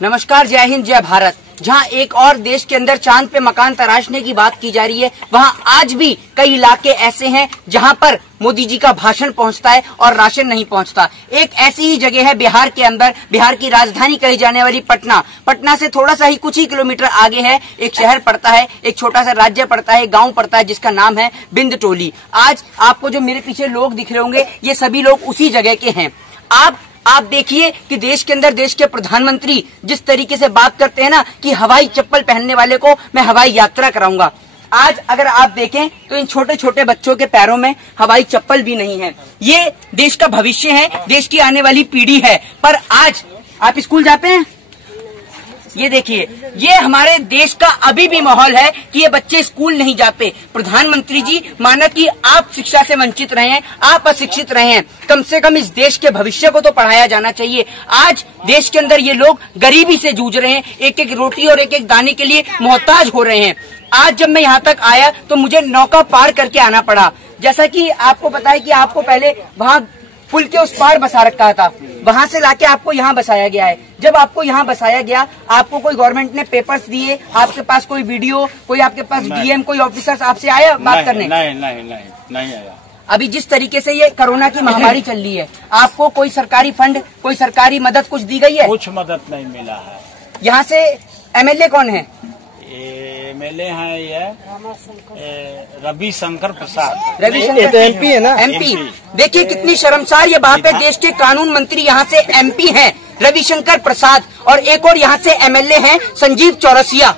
नमस्कार, जय हिंद, जय भारत। जहां एक और देश के अंदर चांद पे मकान तराशने की बात की जा रही है, वहां आज भी कई इलाके ऐसे हैं जहां पर मोदी जी का भाषण पहुंचता है और राशन नहीं पहुंचता। एक ऐसी ही जगह है बिहार के अंदर, बिहार की राजधानी कही जाने वाली पटना। पटना से थोड़ा सा ही कुछ ही किलोमीटर आगे है एक शहर पड़ता है, एक छोटा सा राज्य पड़ता है, गांव पड़ता है जिसका नाम है बिंदटोली। आज आपको जो मेरे पीछे लोग दिख रहे होंगे, ये सभी लोग उसी जगह के हैं। आप देखिए कि देश के अंदर देश के प्रधानमंत्री जिस तरीके से बात करते हैं ना कि हवाई चप्पल पहनने वाले को मैं हवाई यात्रा कराऊंगा। आज अगर आप देखें तो इन छोटे छोटे बच्चों के पैरों में हवाई चप्पल भी नहीं है। ये देश का भविष्य है, देश की आने वाली पीढ़ी है। पर आज आप स्कूल जाते हैं, ये देखिए, ये हमारे देश का अभी भी माहौल है कि ये बच्चे स्कूल नहीं जाते। प्रधानमंत्री जी, माना कि आप शिक्षा से वंचित रहे हैं, आप अशिक्षित रहे हैं, कम से कम इस देश के भविष्य को तो पढ़ाया जाना चाहिए। आज देश के अंदर ये लोग गरीबी से जूझ रहे हैं, एक एक रोटी और एक एक दाने के लिए मोहताज हो रहे हैं। आज जब मैं यहाँ तक आया तो मुझे नौका पार करके आना पड़ा। जैसा कि आपको पता है कि आपको पहले वहाँ पुल के उस पार बसा रखा था, वहां से लाके आपको यहाँ बसाया गया है। जब आपको यहाँ बसाया गया, आपको कोई गवर्नमेंट ने पेपर्स दिए, आपके पास कोई वीडियो, कोई आपके पास डीएम, कोई ऑफिसर्स आपसे आया बात करने? नहीं आया। अभी जिस तरीके से ये कोरोना की महामारी चल रही है, आपको कोई सरकारी फंड, कोई सरकारी मदद कुछ दी गई है? कुछ मदद नहीं मिला है। यहाँ से एमएलए कौन है? एमएलए हैं ये रविशंकर प्रसाद। रविशंकर तो एमपी है ना? एमपी। देखिए कितनी शर्मसार ये बात है, देश के कानून मंत्री यहाँ से एमपी हैं रविशंकर प्रसाद, और एक और यहाँ से एमएलए हैं संजीव चौरसिया।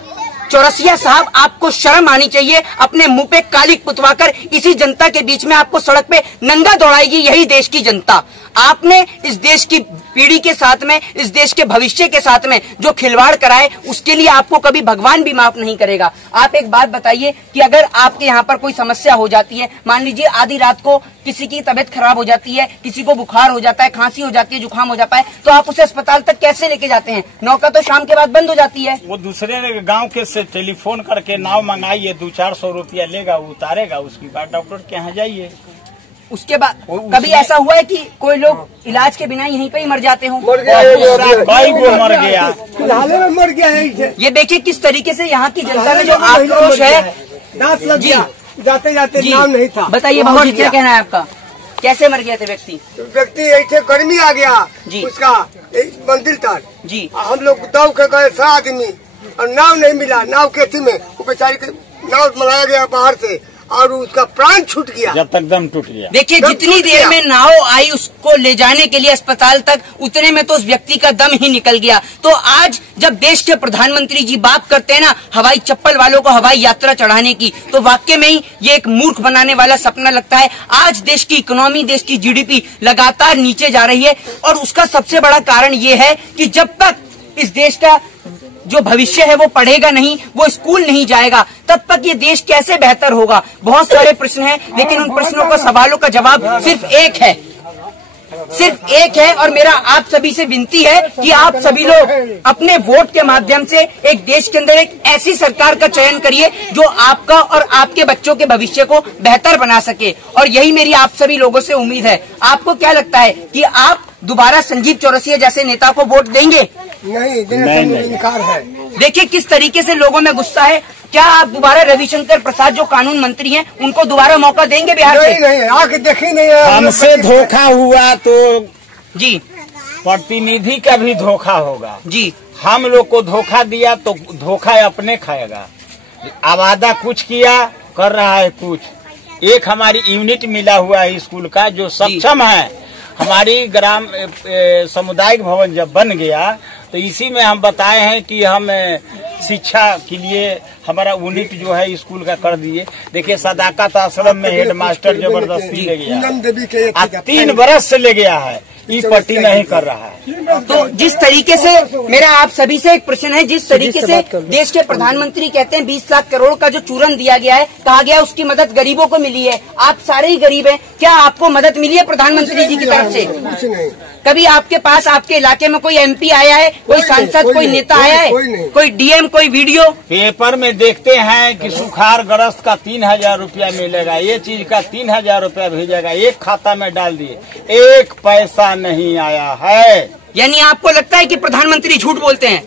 चौरसिया साहब, आपको शर्म आनी चाहिए। अपने मुंह पे कालिक पुतवाकर इसी जनता के बीच में आपको सड़क पे नंगा दौड़ाएगी यही देश की जनता। आपने इस देश की पीढ़ी के साथ में, इस देश के भविष्य के साथ में जो खिलवाड़ कराए, उसके लिए आपको कभी भगवान भी माफ नहीं करेगा। आप एक बात बताइए कि अगर आपके यहाँ पर कोई समस्या हो जाती है, मान लीजिए आधी रात को किसी की तबीयत खराब हो जाती है, किसी को बुखार हो जाता है, खांसी हो जाती है, जुकाम हो जाता है, तो आप उसे अस्पताल तक कैसे लेके जाते हैं? नौका तो शाम के बाद बंद हो जाती है। वो दूसरे गांव के से टेलीफोन करके नाव मंगाइए, 200-400 रुपया लेगा, उतारेगा, उसके बाद डॉक्टर के यहाँ जाइए। उसके बाद कभी ऐसा हुआ है कि कोई लोग इलाज के बिना यहीं पे ही मर जाते हों? कई को मर गया, मर गया। ये देखिए किस तरीके से यहाँ की जनता में जो आक्रोश है। दांत लग गया, जाते जाते नाम नहीं था। बताइए बाबूजी, क्या कहना है आपका? कैसे मर गए थे व्यक्ति? ऐसे गर्मी आ गया जी, उसका मंदिर तक जी। हम लोग दौड़ के गए 100 आदमी, और नाव नहीं मिला। नाव के थी में वो बेचारी के नाव मंगाया गया बाहर से, और उसका प्राण छूट गया, जब तक दम टूट गया। देखिए जितनी देर में नाव आई उसको ले जाने के लिए अस्पताल तक, उतने में तो उस व्यक्ति का दम ही निकल गया। तो आज जब देश के प्रधानमंत्री जी बात करते हैं ना हवाई चप्पल वालों को हवाई यात्रा चढ़ाने की, तो वाकई में ही ये एक मूर्ख बनाने वाला सपना लगता है। आज देश की इकोनॉमी, देश की जीडीपी लगातार नीचे जा रही है, और उसका सबसे बड़ा कारण ये है कि जब तक इस देश का जो भविष्य है वो पढ़ेगा नहीं, वो स्कूल नहीं जाएगा, तब तक ये देश कैसे बेहतर होगा? बहुत सारे प्रश्न हैं, लेकिन उन प्रश्नों का, सवालों का जवाब सिर्फ एक है, सिर्फ एक है। और मेरा आप सभी से विनती है कि आप सभी लोग अपने वोट के माध्यम से एक देश के अंदर एक ऐसी सरकार का चयन करिए जो आपका और आपके बच्चों के भविष्य को बेहतर बना सके। और यही मेरी आप सभी लोगों से उम्मीद है। आपको क्या लगता है कि आप दोबारा संजीव चौरसिया जैसे नेता को वोट देंगे? नहीं, देने से इनकार है। देखिए किस तरीके से लोगों में गुस्सा है। क्या आप दोबारा रविशंकर प्रसाद जो कानून मंत्री हैं, उनको दोबारा मौका देंगे बिहार से? नहीं, आके देखी नहीं। हमसे धोखा हुआ तो जी, प्रतिनिधि का भी धोखा होगा जी। हम लोग को धोखा दिया तो धोखा अपने खाएगा। वादा कुछ किया, कर रहा है कुछ। एक हमारी यूनिट मिला हुआ है स्कूल का जो सक्षम है। हमारी ग्राम सामुदायिक भवन जब बन गया तो इसी में हम बताए हैं कि हम शिक्षा के लिए हमारा यूनिट जो है स्कूल का कर दिए। देखिए सदाकत आश्रम में हेड मास्टर जबरदस्ती ले गया, 3 बरस से ले गया है, ये पट्टी नहीं कर रहा है। तो जिस तरीके से, मेरा आप सभी से एक प्रश्न है, जिस तरीके से देश के प्रधानमंत्री कहते हैं 20 लाख करोड़ का जो चूरन दिया गया है, कहा गया उसकी मदद गरीबों को मिली है, आप सारे ही गरीब हैं, क्या आपको मदद मिली है प्रधानमंत्री जी की तरफ से? कुछ नहीं। कभी आपके पास, आपके इलाके में कोई एमपी आया है, कोई सांसद, कोई नेता आया है, कोई डीएम, कोई वीडियो? पेपर में देखते हैं कि सुखाड़ ग्रस्त का 3000 रुपया मिलेगा, ये चीज का 3000 रुपया भेजेगा, एक खाता में डाल दिए, एक पैसा नहीं आया है। यानी आपको लगता है कि प्रधानमंत्री झूठ बोलते हैं?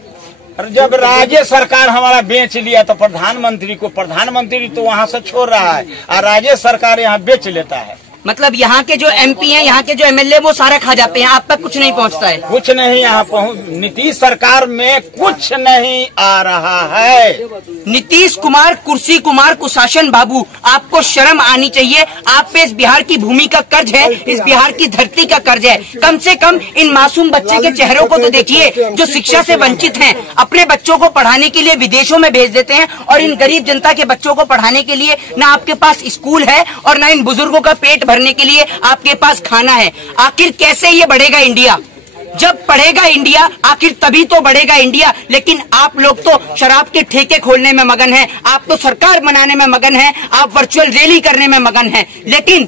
और जब राज्य सरकार हमारा बेच लिया तो प्रधानमंत्री तो वहाँ से छोड़ रहा है और राज्य सरकार यहाँ बेच लेता है। मतलब यहाँ के जो एमपी हैं, यहाँ के जो एमएलए, वो सारा खा जाते हैं, आप तक कुछ नहीं पहुँचता है। कुछ नहीं यहाँ नीतीश सरकार में कुछ नहीं आ रहा है। नीतीश कुमार, कुर्सी कुमार, कुशासन बाबू, आपको शर्म आनी चाहिए। आप पे इस बिहार की भूमि का कर्ज है, इस बिहार की धरती का कर्ज है। कम से कम इन मासूम बच्चे के चेहरों को तो देखिए, जो शिक्षा से वंचित हैं, अपने बच्चों को पढ़ाने के लिए विदेशों में भेज देते हैं, और इन गरीब जनता के बच्चों को पढ़ाने के लिए न आपके पास स्कूल है और न इन बुजुर्गों का पेट भरने के लिए आपके पास खाना है। आखिर कैसे ये बढ़ेगा इंडिया? जब बढ़ेगा इंडिया, आखिर तभी तो बढ़ेगा इंडिया। लेकिन आप लोग तो शराब के ठेके खोलने में मगन हैं, आप तो सरकार बनाने में मगन हैं, आप वर्चुअल रैली करने में मगन हैं, लेकिन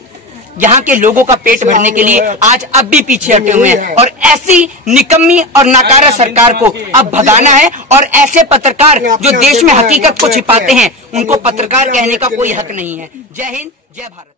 यहाँ के लोगों का पेट भरने के लिए आज अब भी पीछे हटे हुए हैं। और ऐसी निकम्मी और नाकारा सरकार को अब भगाना है, और ऐसे पत्रकार जो देश में हकीकत को छिपाते हैं, उनको पत्रकार कहने का कोई हक नहीं है। जय हिंद, जय भारत।